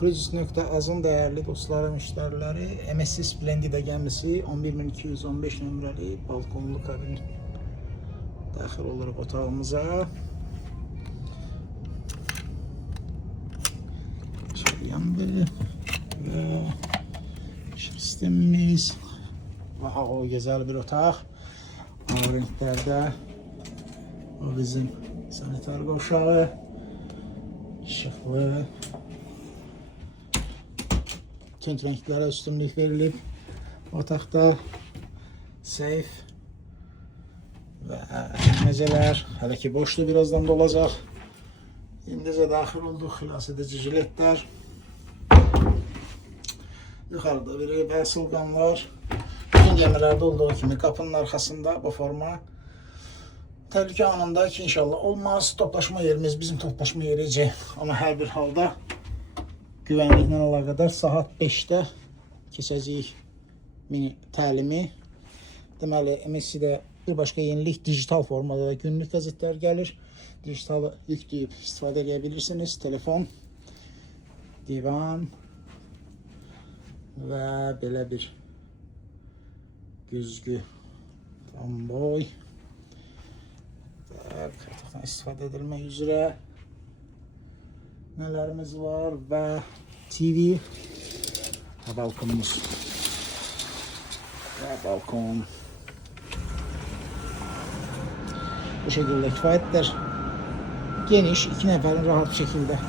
Cruises.azın dəyərli dostlarım, müştəriləri, MSC Splendida gəmisi 11215 nömrəli balkonlu kabin daxil oluruq otağımıza. Yandı və sistemimiz. Aha, o gözəl bir otaq. O renklərdə o bizim sanitar qovşağı, işıqlı, tünd renklərə üstünlük verilib. Otaqda seyf və məcələr hələ ki boşdur, birazdan dolacaq. İndicə daxil olduq, xilas edici jiletlər. Yuxarıda bir asılqan var. Bütün gəmilərdə olduğu kimi qapının arxasında bu forma. Təhlükə anında ki, inşallah olmaz. Toplaşma yerimiz bizim toplaşma yericə. Amma hər bir halda güvənliklə əlaqədar saat 5-də keçəcəyik mini təlimi. Deməli, MSC-də bir başqa yenilik dijital formada da günlük qəzetlər gəlir. Dijitalı yükləyib istifadə edə bilirsiniz. Telefon, divan və belə bir güzgü tam boy və kartdan istifadə edilmək üzrə nələrimiz var və TV və balkonumuz və balkon bu şəkildə kifayətdir. Geniş, 2 nəfərin rahat şəkildə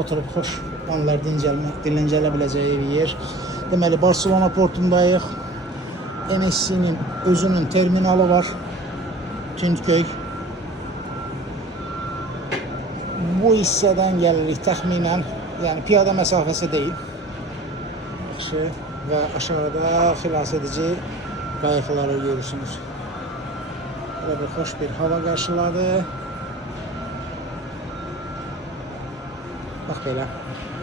oturub xoş anlar dincələ biləcəyi bir yer. Deməli, Barcelona portundayıq. MSC-nin özünün terminalı var. Tündköy. Bu hissədən gəlirik təxminən, yəni piyada məsafəsi deyil. Yaxşı, və aşağıda xilas edici qayıqları görürsünüz. Belə bir xoş bir hava qarşıladı. Bax belə.